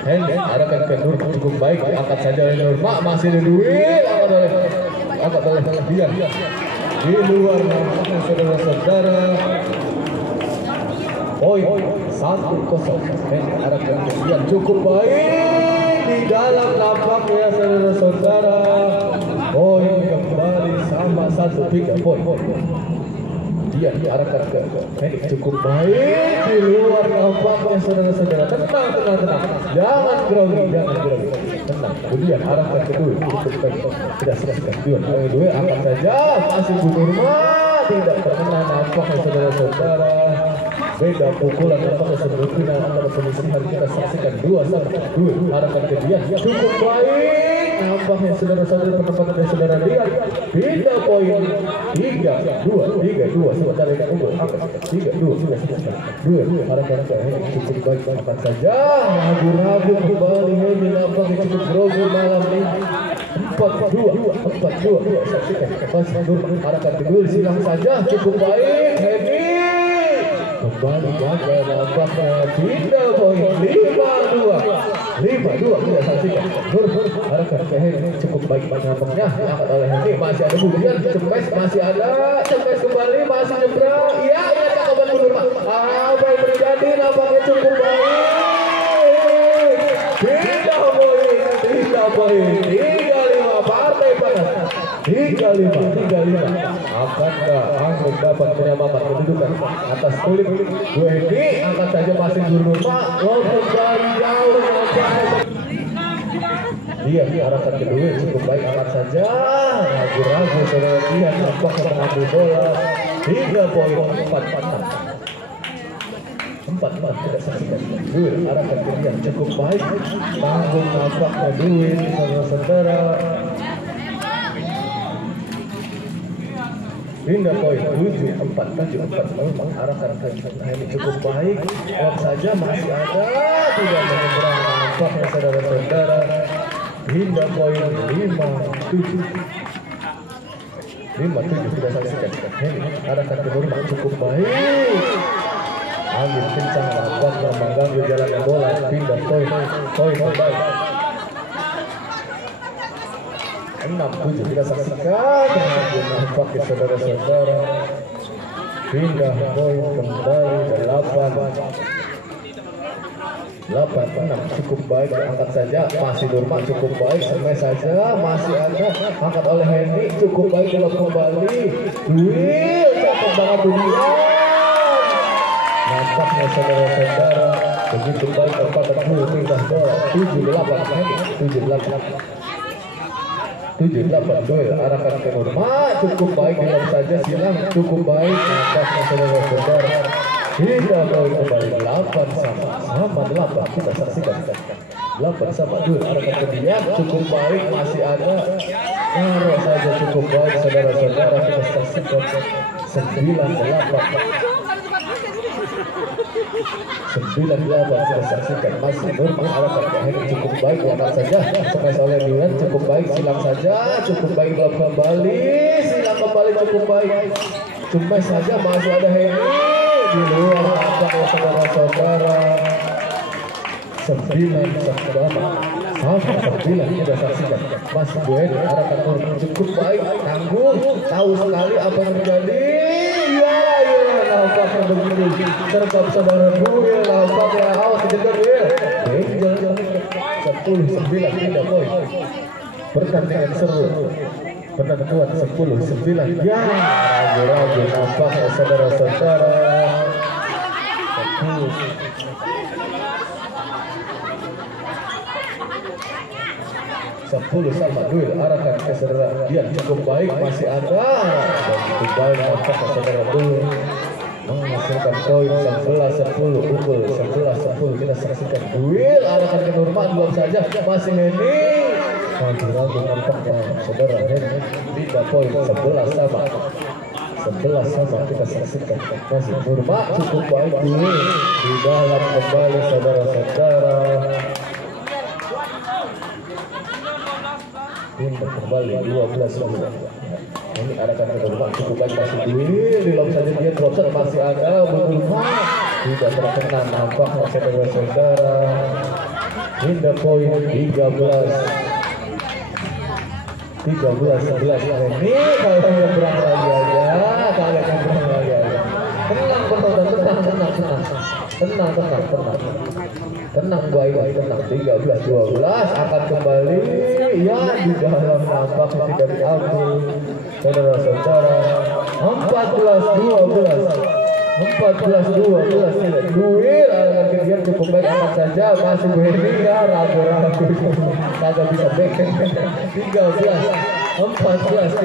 Henry arahkan ke Nur cukup baik, angkat saja oleh Nurma, masih ada duit, angkat oleh dia di luar nampaknya saudara-saudara. Poin 1-0. Henry arahkan ke dia cukup baik di dalam nampaknya saudara-saudara. Poin kembali sama 1-3 poin. Dia diarahkan ke Henry cukup baik di luar nampaknya saudara-saudara. Tenang. Jangan grogi. Tenang. Kemudian arahkan ke Dwi. Cukup baik. Tidak selesai. Dwi angkat saja. Masih Bu Nurma. Tidak terkena nampaknya saudara-saudara. Beda pukulan nampaknya sebelumnya antara penyisihan kita saksikan 2-1. Arahkan ke dia. Cukup baik. Nampaknya saudara-saudara penempatan dari saudara lihat. Pindah poin 3-2 sebentar ini unggul 3-2 sudah selesai. 2 arahkan ke Henry cukup baik, angkat saja. Ragu-ragu kembali Henry nampaknya cukup grogi malam ini. 4-2 saksikan masih Nurma arahkan ke Dwi, silang saja cukup baik Henry kembali gagal nampaknya pindah poin 5-2 kita saksikan. Nur arahkan ke Henry cukup baik nampaknya angkat oleh Henry, masih ada Budian Cepes, masih ada Cepes kembali, masih nyebrang. Iya cakapan Nurma. Apa yang terjadi nampaknya cukup baik. Pindah poin 3-5 partai panas. 3-5 akankah Anggrek dapat menyamakan kedudukan atas kulit Henry? Angkat saja masih Nurma, lompat dari jauh. Dia diarahkan ke Dwi cukup baik, angkat saja. Ragu-ragu saudara dia nampaknya mengambil bola. 3 poin 4-4 tidak saksikan. Dwi arahkan ke dia cukup baik, tanggung nampaknya Dwi saudara-saudara. Pindah poin 7-4 memang arahkan ke Henry cukup baik. Lock saja masih ada, tidak menyeberang nampaknya saudara-saudara. Pindah poin 5-7 tidak saksikan. Henry arahkan ke Nurma cukup baik. Angin kencang nampaknya mengganggu jalannya bola. Pindah poin baik 6-7 kita saksikan. Nampaknya saudara-saudara. Pindah poin kembali 8-6 cukup baik, angkat saja masih Nurma cukup baik, smash saja masih ada, angkat oleh Henry cukup baik, belok kembali Dwi cakep banget dunia. Nampaknya saudara-saudara begitu baik tempatan Dwi, pindah bola 7-8 Henry 7-8 Dwi arahkan ke Nurma cukup baik, belok saja silang cukup baik. Nampaknya saudara-saudara tidak poin kembali 8-8 kita saksikan. 8-2 arahkan ke dia cukup baik, masih ada naruh saja cukup baik saudara-saudara kita saksikan. 9-8 kita saksikan. Masih Nurma arahkan ke Henry cukup baik, angkat saja smash oleh Dilan cukup baik, silang saja cukup baik, belok kembali silang kembali cukup baik, smash saja masih ada Henry di luar nampaknya saudara-saudara. 9-9 kita saksikan. Mas Dwi arahkan Nurma cukup baik, tangguh, tahu sekali apa yang terjadi. Ya nampaknya begitu terkap saudara Dwi, nampaknya awas kejegat Dwi. 10-9 tidak poin. Pertandingan seru, penentuan 10-9. Ya ragu-ragu nampaknya saudara-saudara. 10-2 arahkan ke saudara dia cukup baik, masih ada begitu baik nampaknya saudara Dwi menghasilkan poin 11-10 unggul 11-10 kita saksikan. Dwi arahkan ke Nurma dua saja masih Henry ragu-ragu nampaknya saudara Henry 3 poin 11-sama kita saksikan. Masih Nurma cukup baik Dwi di dalam kembali saudara-saudara. Pindah kembali 12-2 Ini arahkan ke Nurma cukup baik masih duit di lob saja dia drop shot masih ada Nurma tidak terkena nampaknya saudara-saudara. Hingga poin 13-11 ini kalian yang berang lagi aja, kalian yang berang lagi aja. Tenang penonton, tenang baik, tenang. 13-12 akan kembali ya di dalam nampak tidak diambil saudara-saudara. 14-12 tidak duel akan kemudian cukup baik amat saja masih begini ya ragu-ragu kagak bisa back 14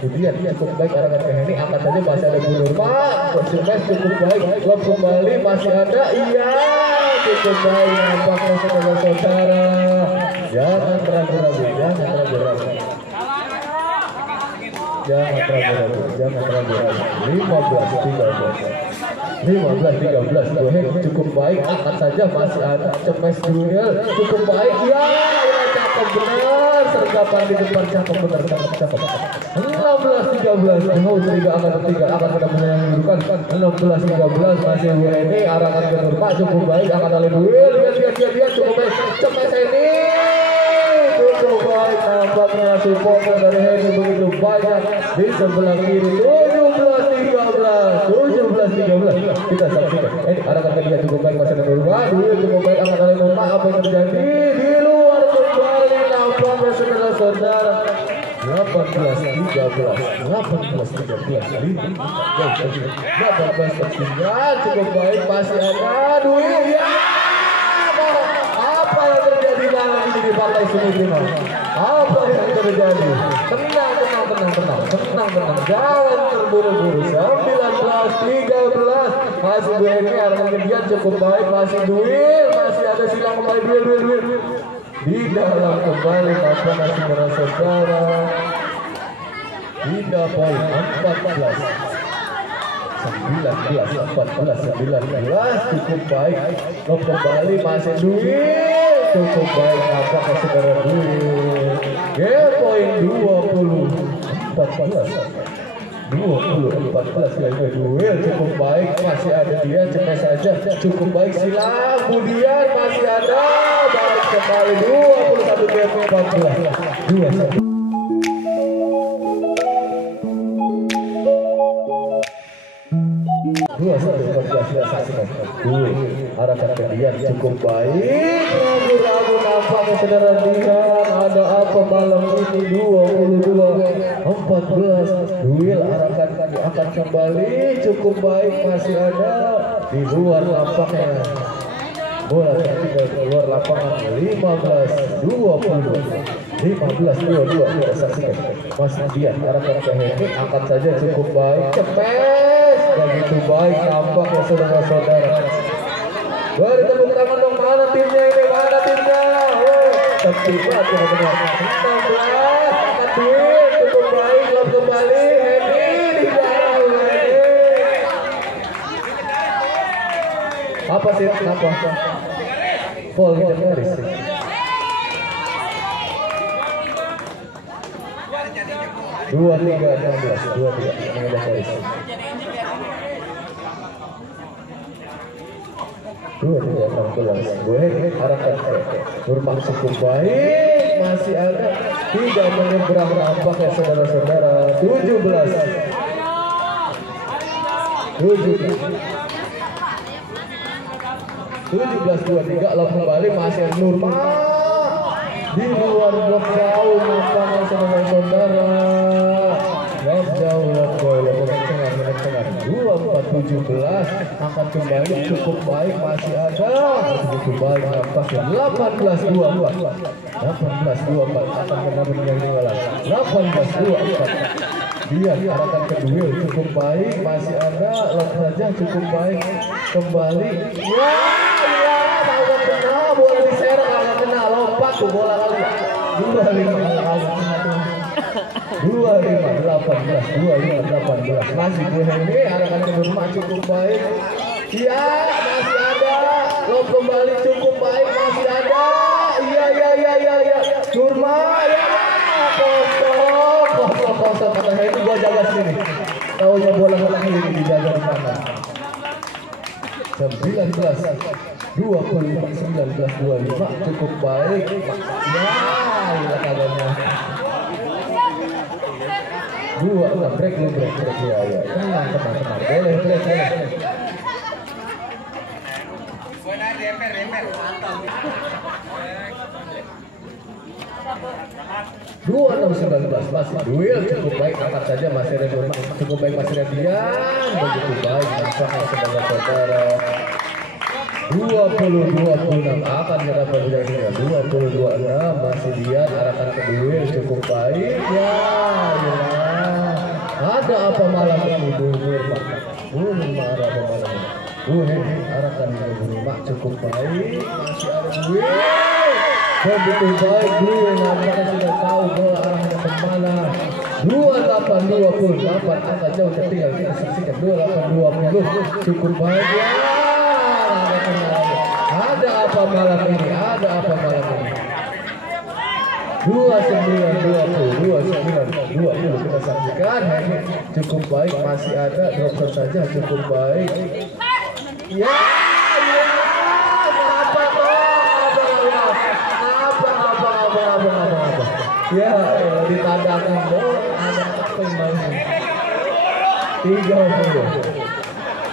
kemudian cukup baik arahkan ke Henny angkat saja masih ada Bu Nurma surprise cukup baik lob kembali masih ada iya cukup baik nampaknya saudara-saudara jangan ragu-ragu jangan ragu-ragu 15-13 Bohen cukup baik angkat saja masih ada cemes duel cukup baik ya cakep benar sergapan di depan cakep 16-13 mau tiga akan benar yang menunjukkan 16-13 masih WNI arahkan ke Nurma cukup baik akan oleh duel dia cukup baik cemes ini cukup baik nampaknya supporter dari Henny begitu banyak di sebelah kiri 17-13 kita saksikan ini arahkan ke dia cukup baik masih ada Nurma duel cukup baik akan oleh Nurma apa yang terjadi di luar kembali nampaknya saudara-saudara 18-13 cukup baik masih ada duel ya apa yang terjadi malam ini di partai semifinal apa yang terjadi tenang jangan terburu-buru 19-13 masih WNI arahkan ke dia cukup baik masih duel masih ada silang kembali duel di dalam kembali maka masih saudara tidak poin 19 cukup baik lob kembali masih duel cukup baik apakah saudara duel poin 14 lagi duel cukup baik masih ada dia cepat saja cukup baik silang kemudian masih ada balik kembali 21-14 arahkan ke dia cukup baik ragu-ragu nampaknya saudara lihat ada apa malam ini 22-14 duel arahkan akan kembali cukup baik masih ada di luar lapangan bola tertinggal keluar lapangan 15-22 kita saksikan Mas Dian arahkan ke Henny angkat saja cukup baik cepet begitu baik nampaknya saudara-saudara beri tepuk tangan dong mana timnya tertibat benar-benar 16 angkat duel cukup baik lob kembali Henny di dalam apa sih kenapa Paul kita garis 23-16 mengejar garis 23-16 boleh arahkan Nurma cukup baik masih ada tidak menyeberang nampaknya saudara-saudara 17-23 lob kembali masih ada Nurma di luar blok jauh nampaknya saudara-saudara lob jauh tengah 24-17 akan kembali cukup baik masih ada begitu baik nampaknya 18-24 akan kena menjadi bola 18-24 dia arahkan ke duel cukup baik masih ada lob saja cukup baik kembali ya mau kena bola diserang agak kena lompat tuh bola kali 25-18 masih Bu Henny arahkan ke Nurma cukup baik iya masih ada lob kembali cukup baik masih ada iya Nurma ya kosong ini. Tahunya bola kiri dijaga di kanan. 19-25 cukup baik. Ya, katanya. Dua, break ya. Tenang. Boleh. Dua 19 masih duel cukup baik, angkat saja masih ada cukup baik masih ada Dian, begitu baik nampaknya saudara-saudara. 20-26 akan kita berjalan 20-26 masih Dian arahkan ke duel cukup baik ya. Ada apa malam ini duel Pak? Ada apa malam ini? Arahkan ke duel cukup baik masih ada duel. Begitu baik duel nampaknya sudah tahu bola arahnya kemana. 28-28 angkat jauh tertinggal kita saksikan 28-20 cukup baik ya. Ada apa malam ini? 29-20 kita saksikan ini cukup baik masih ada drop shot saja cukup baik ya. Ya, ditandangkan bola ada apa yang main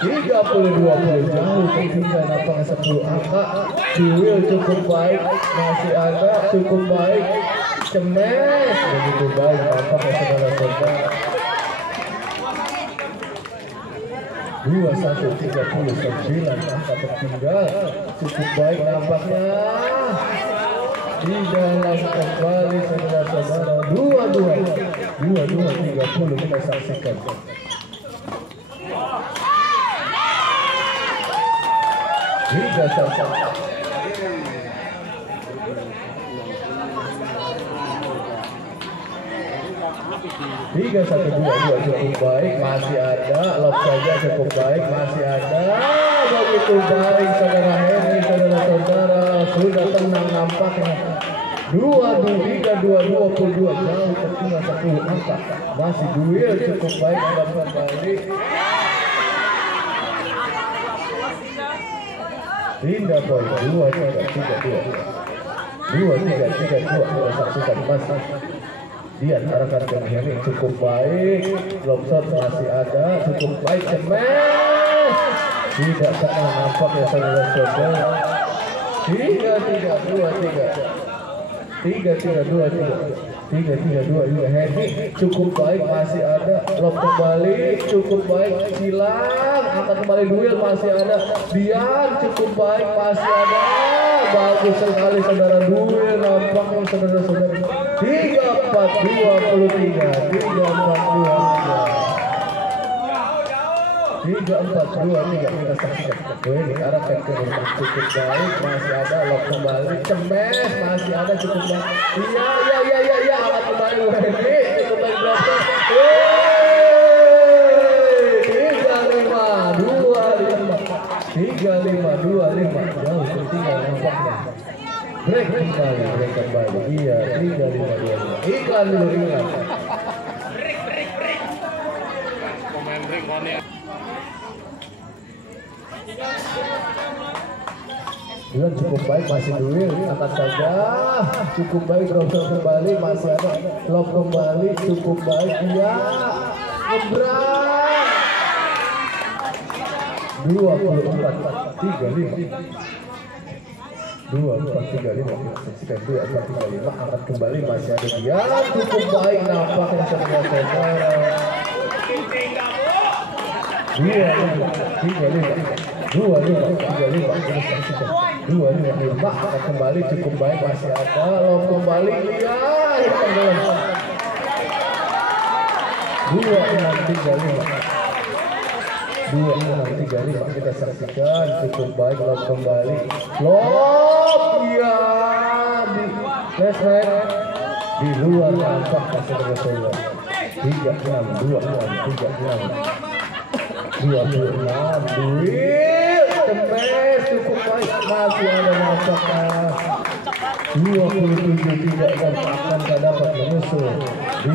30-20 jauh tertinggal nampaknya 10 angka. Duel cukup baik masih ada cukup baik cemes begitu baik nampaknya saudara-saudara. 21-39 angka tertinggal cukup baik nampaknya. Tidak langsung kembali saudara-saudara 22-30 kita saksikan. Tiga satu dua cukup baik masih ada lob saja cukup baik masih ada begitu baik saudara Henry saudara-saudara sudah tenang nampaknya 22 jauh tertinggal 10 angka masih duel cukup baik lob kembali. Pindah poin 2-3-3-2 kita saksikan masih Dian arahkan ke ini cukup baik lob shot masih ada cukup baik cemes tidak kena nampak ya saudara-saudara 3-3-2 juga Henry cukup baik masih ada lob kembali cukup baik silang angkat kembali duel masih ada Dian cukup baik masih ada bagus sekali saudara duel nampaknya saudara-saudara 3-4-23 kita saksikan ini arahkan ke cukup baik masih ada lob kembali cemes masih ada cukup baik iya angkat kembali Henry cukup baik belakang 35-25 jauh tertinggal nampaknya break kembali iya 35-25 iklan dulu pemain break Dilan cukup baik masih duel angkat saja cukup baik drop kembali masih ada lob kembali cukup baik dia ngebrak 24-35 saksikan 24-35 angkat kembali masih ada dia cukup baik nampaknya saudara-saudara 25 angkat kembali cukup baik masih ada lob kembali dia 26-35 kita saksikan cukup baik lob kembali lob ya di di luar nampak saudara-saudara 36 duel cemes cukup baik masih ada nampaknya 27 tidak dan akan dapat menyusul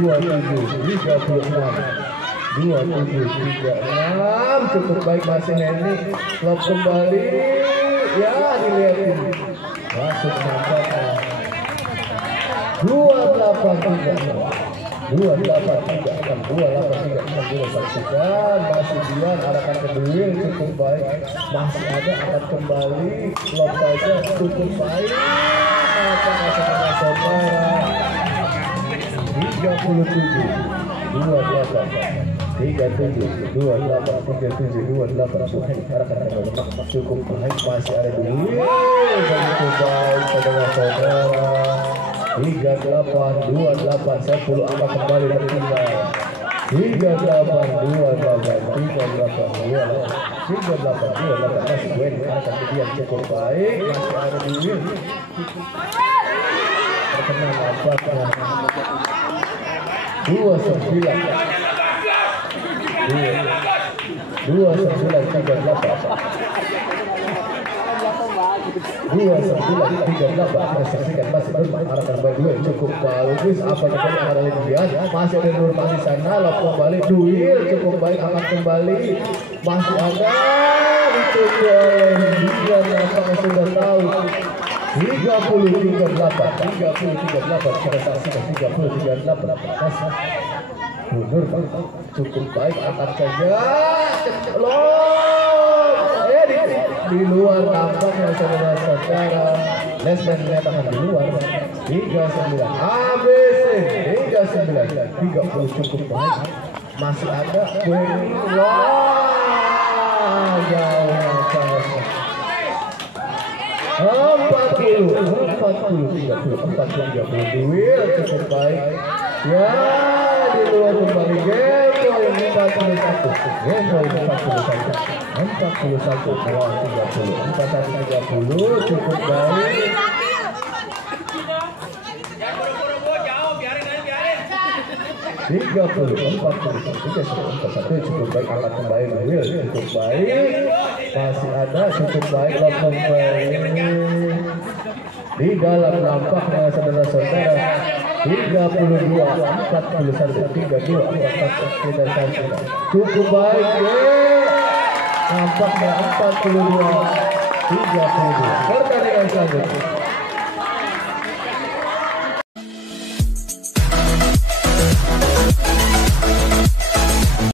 27-36 27-36 cukup baik masih Henry lob kembali ya dilihatin masuk nampaknya 28-36 saksikan masih Dian arahkan ke duel cukup baik masih ada akan kembali lob saja cukup baik saudara 37-28 cukup baik masih ada duel cukup baik saudara 38-28 10 angka kembali tertinggal 38-28 masih Gwen akan kemudian cukup baik masih ada duel terkena nampaknya 29-38 saksikan masih bermain arahkan berdua cukup bagus apa yang ada Dian masih ada Nurman di sana lob kembali duel cukup baik akan kembali masih ada dicoba oleh Dian yang sudah tahu 30-38 kita saksikan 30-38 mundur cukup baik angkat saja di luar nampaknya saudara-saudara Lesman menyatakan di luar 39 ABC 30 cukup baik masih ada jauh 40 duel cukup baik ya di luar kembali game point 41 melawan 30 cukup baik cukup baik angkat kembali duel cukup baik masih ada cukup baik lob kembali di dalam nampaknya saudara-saudara 32-41 cukup baik nampaknya 42-32 pertandingan selanjutnya